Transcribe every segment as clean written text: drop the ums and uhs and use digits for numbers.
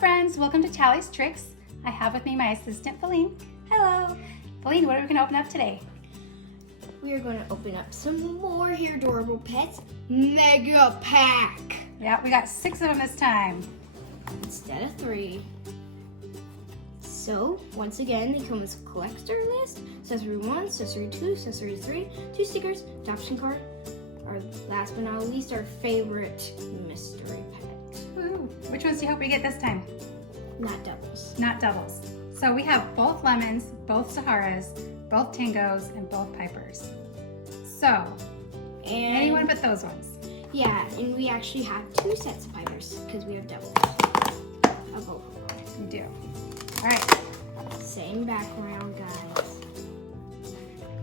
friends, welcome to Tallie's Tricks. I have with me my assistant, Feline. Hello. Feline, what are we going to open up today? We are going to open up some more Hairdorables Pets Mega Pack. Yeah, we got 6 of them this time. Instead of 3. So, once again, they come with a collector list, accessory 1, accessory 2, accessory 3, 2 stickers, adoption card, our last but not least, our favorite mystery pet. Ooh, which ones do you hope we get this time? Not doubles. Not doubles. So we have both lemons, both Saharas, both Tangos, and both Pipers. So, And anyone but those ones. yeah, and we actually have 2 sets of Pipers because we have doubles of both of them. We do. All right. Same background, guys.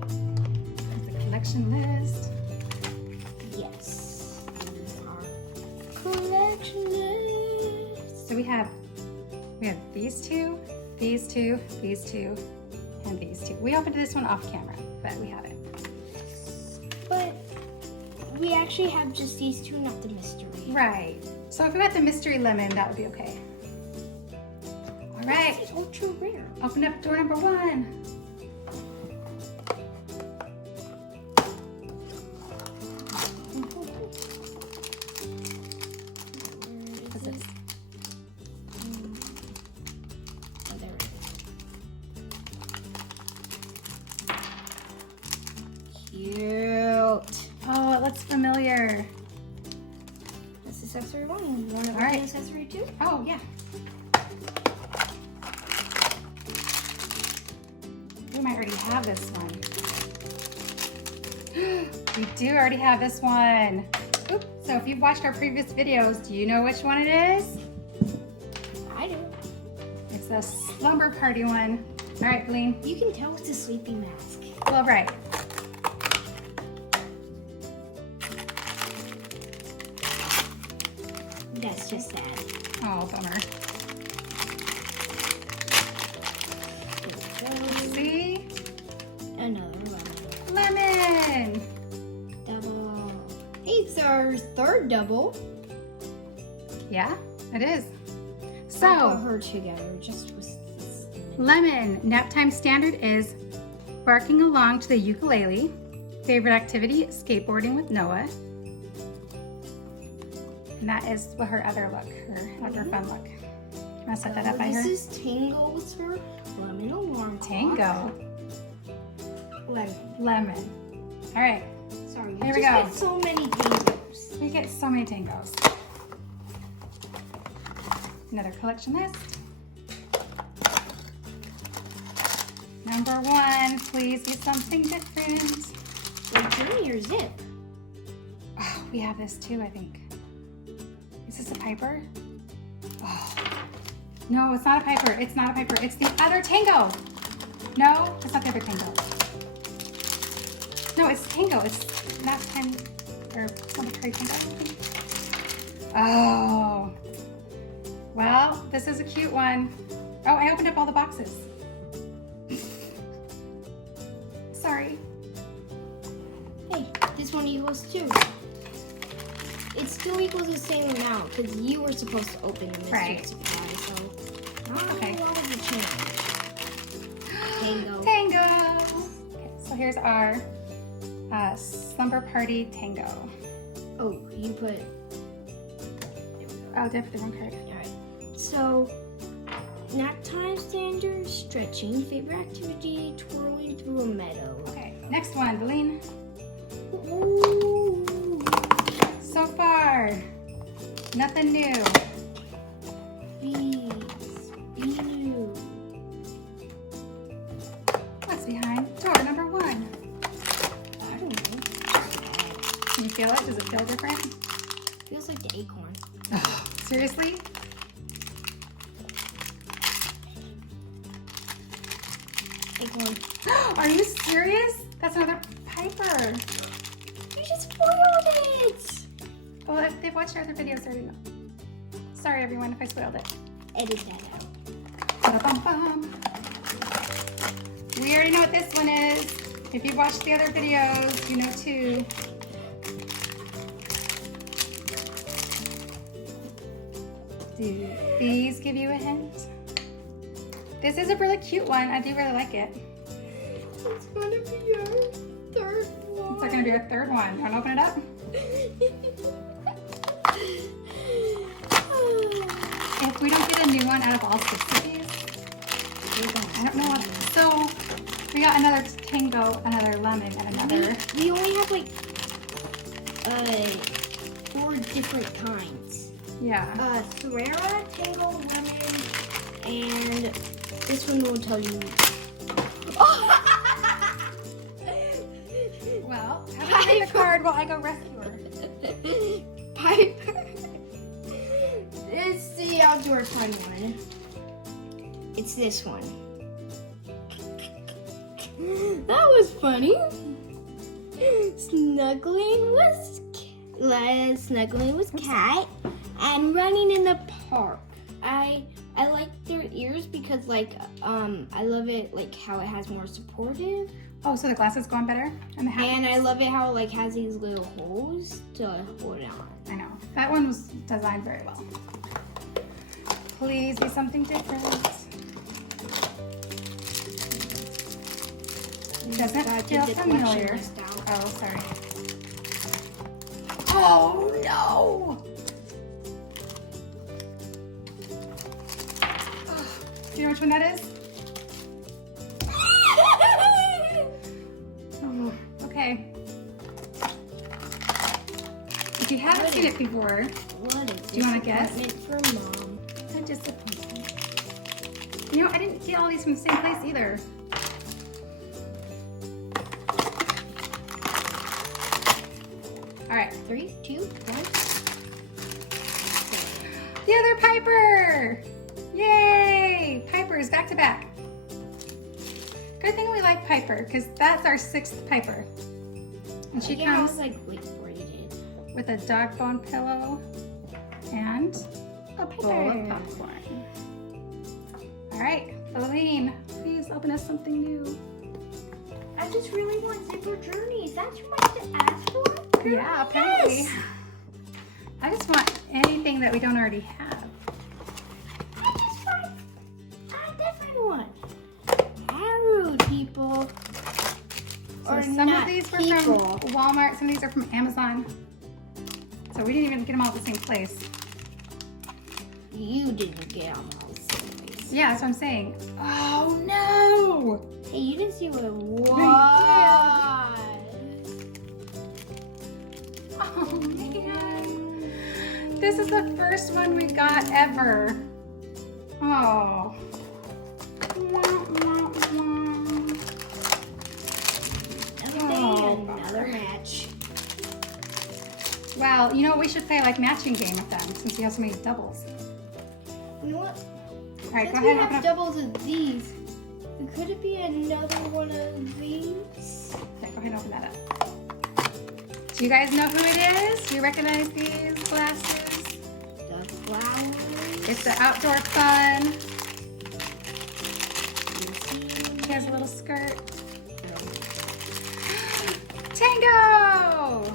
Here's the collection list. Yes. Our collection list. So we have these two, these two, these two, and these two. We opened this one off camera, but we have it. But we actually have just these 2, not the mystery. Right. So if we got the mystery lemon, that would be okay. All right. This is ultra rare. Open up door number 1. What's this? Oh, there it is. Cute. Oh, it looks familiar. That's accessory 1. You want to All right. open accessory 2? Oh, yeah. We might already have this one. We do already have this one. Oop. So if you've watched our previous videos, do you know which one it is? I do. It's the slumber party one. All right, Feline. You can tell it's a sleepy mask. Well, right. That's just sad. Oh, bummer. See? Another lemon. Lemon. Double. It's our 3rd double. Yeah, it is. I'll put So, her together just with this. lemon. Nap time standard is barking along to the ukulele. Favorite activity, skateboarding with Noah. And that is what her other look, her other fun look. You want to set that up by her? This is Tango with her lemon alarm clock. Tango. Lemon. Lemon. All right, Sorry, Here we go. get so many tangos. we get so many tangos. Another collection list. Number 1, please be something different. Like Jimmy or Zip. Oh, we have this too, I think. Is this a Piper? Oh. No, it's not a Piper. It's not a Piper. It's the other Tango. No, it's not the other Tango. No, it's Tango. It's not time or Slumber Party Tango. I think. Oh. Well, this is a cute one. Oh, I opened up all the boxes. Sorry. Hey, this one equals 2. It still equals the same amount because you were supposed to open the mystery Right. supply, so not Okay. a lot of a change. Tango. Tango. Okay, so here's our Slumber Party Tango. Oh, you put. Oh, did I put the wrong card? Alright. So, nap time standard, stretching, favorite activity, twirling through a meadow. Okay, next one, Feline. Ooh. So far, nothing new. Bees. Ew. What's behind door number 1? I don't know. Can you feel it? Does it feel different? Feels like the acorn. Oh, seriously? Acorn. Are you serious? That's another Piper. You just spoiled it! Well, if they've watched our other videos, they already know. Sorry, everyone, if I spoiled it. Edit that out. Ba-da-bum-bum. We already know what this one is. If you've watched the other videos, you know too. Do these give you a hint? This is a really cute one. I do really like it. It's gonna be our third one. It's gonna be our third one. Want to open it up? If we don't get a new one out of all 6 of these, I don't know what. So we got another Tango, another lemon, and another. We only have like 4 different kinds. Yeah. Sahara, Tango, lemon, and this one will tell you. Well, have a read the card while I go rescue her. Piper. It's the outdoor fun one. It's this one. That was funny. Snuggling with cat and running in the park. I like their ears because like I love it like how it has more supportive. Oh, so the glasses go on better? And the hat. And I love it how it like has these little holes to hold it on. I know. That one was designed very well. Please be something different. It doesn't feel familiar. Oh, sorry. Oh, no! Oh, do you know which one that is? Oh, okay. If you haven't seen it before, What is do you want to guess? For Mom. A disappointment. You know, I didn't get all these from the same place either. All right, 3, 2, 1. the other Piper! Yay! Piper's back to back. Good thing we like Piper, because that's our 6th Piper. And she comes like braided. with a dog bone pillow and a bowl of popcorn. All right, Feline, please open us something new. I just really want zipper journeys. That's what I asked for. Yeah, apparently. Yes. I just want anything that we don't already have. I definitely want arrow people. So Or some of not these were people. from Walmart, some of these are from Amazon. So we didn't even get them all at the same place. You didn't get them all the same place. Yeah, that's what I'm saying. Oh no! Hey, you didn't see what it was. Oh man. This is the first one we got ever. Oh. Another match. Wow, you know what? We should play like matching game with them since we have so many doubles. You know what? All right, Since go ahead we and have open up. doubles of these, could it be another one of these? Okay, go ahead and open that up. Do you guys know who it is? Do you recognize these glasses? The flowers. It's the outdoor fun. She has a little skirt. Tango!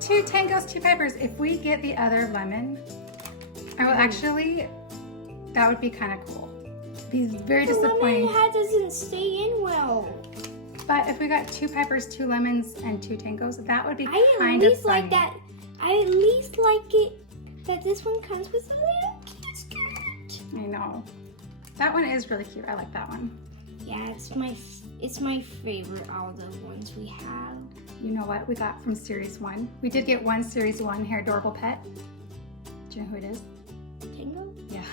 2 Tangos, 2 Pipers. If we get the other lemon, I will actually, that would be kind of cool. Be very disappointing. The lemon doesn't stay in well. But if we got 2 Pipers, 2 lemons, and 2 Tangos, that would be I kind at of least funny. like that. I at least like it that this one comes with a little cute skirt. I know. That one is really cute. I like that one. Yeah, it's my favorite out of the ones we have. You know what we got from Series 1? We did get one Series 1 Hairdorables pet. Do you know who it is? Tango? Yeah.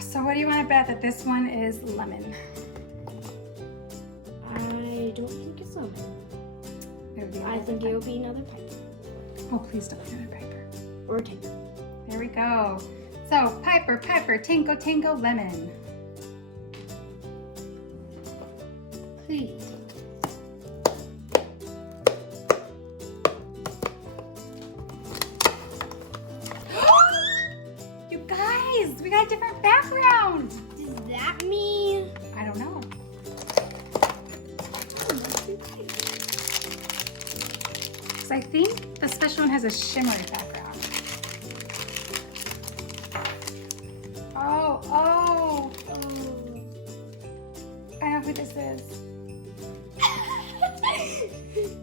So what do you want to bet that this one is lemon? I don't think it's lemon. It would be I another think Piper. it will be another Piper. Oh, please don't be another Piper. Or Tango. There we go. So Piper, Piper, Tango, Tango, lemon. Please. You guys, we got a different background. Does that mean? I don't know. Because I think the special one has a shimmery background. this is.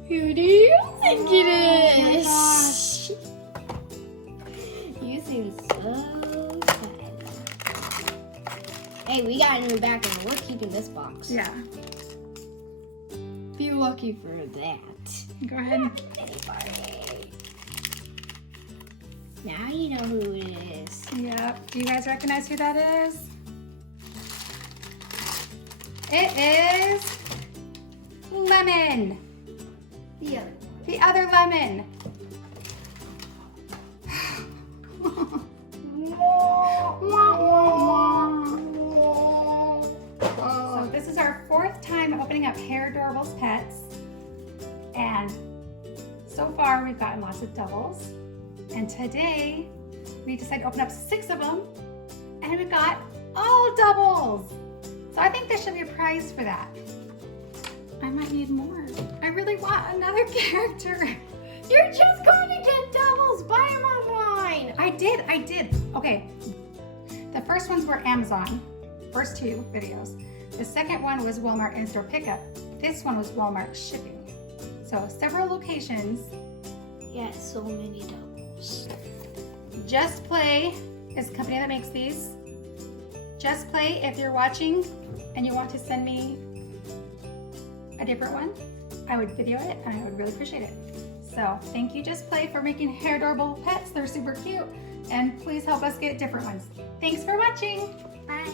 Who do you think it Oh my is? gosh. You seem so sad. Hey, we got a new background. We're keeping this box. Yeah. Be lucky for that. Go ahead. Now you know who it is. Yep. Do you guys recognize who that is? It is Lemon. The other. The other Lemon. So this is our 4th time opening up Hairdorables Pets, and so far we've gotten lots of doubles, and today we decided to open up 6 of them, and we got all doubles. So I think there should be a prize for that. I might need more. I really want another character. You're just going to get doubles. Buy them online. I did. Okay, the first ones were Amazon, first 2 videos. The second one was Walmart in-store pickup. This one was Walmart shipping. So several locations. Yeah, so many doubles. Just Play is the company that makes these. Just Play, if you're watching and you want to send me a different one, I would video it and I would really appreciate it. So thank you, Just Play, for making Hairdorables Pets. They're super cute. And please help us get different ones. Thanks for watching. Bye.